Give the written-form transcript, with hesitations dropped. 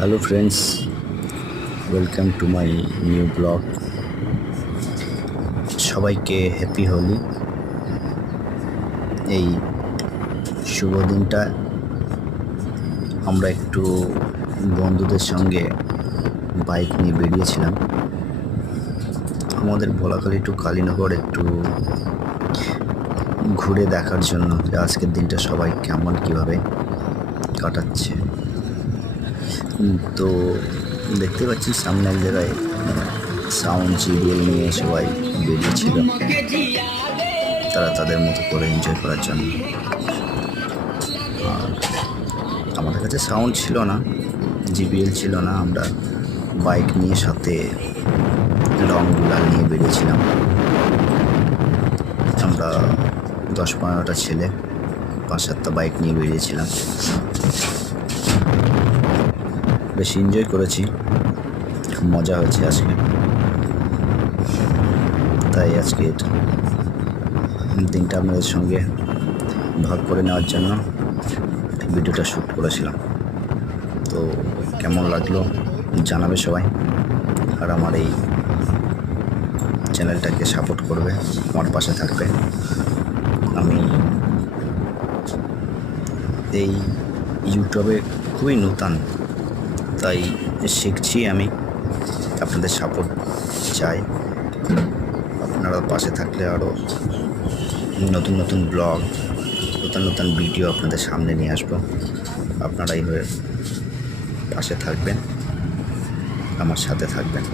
Hello friends, welcome to my new blog. সবাইকে happy Holi. এই শুভ দিনটা আমরা একটু বন্ধুদের সঙ্গে বাইক নিয়ে বেরিয়েছিলাম আমাদের ভোলাখালী টু কালীনগর একটু ঘুরে দেখার জন্য যে আজকের দিনটা সবাই কেমন কীভাবে কাটাচ্ছে। তো দেখতে পাচ্ছি সামনে এক জায়গায় সাউন্ড জিবিএল নিয়ে সবাই বেরিয়েছিল তারা তাদের মতো করে এনজয় করার জন্য। আর আমাদের কাছে সাউন্ড ছিল না, জিবিএল ছিল না, আমরা বাইক নিয়ে সাথে লং গুলাল নিয়ে বেরিয়েছিলাম। আমরা 10-15টা ছেলে 5-7টা বাইক নিয়ে বেরিয়েছিলাম। বেশ এনজয় করেছি, খুব মজা হয়েছে আজকে। তাই আজকের দিনটা আপনাদের সঙ্গে ভাগ করে নেওয়ার জন্য ভিডিওটা শ্যুট করেছিলাম। তো কেমন লাগলো জানাবে সবাই, আর আমার এই চ্যানেলটাকে সাপোর্ট করবে, আমার পাশে থাকবে। আমি এই ইউটিউবে খুবই নূতন, তাই শিখছি। আমি আপনাদের সাপোর্ট চাই। আপনারা পাশে থাকলে আরও নতুন নতুন ব্লগ, নতুন নতুন ভিডিও আপনাদের সামনে নিয়ে আসবো। আপনারা এইভাবে পাশে থাকবেন, আমার সাথে থাকবেন।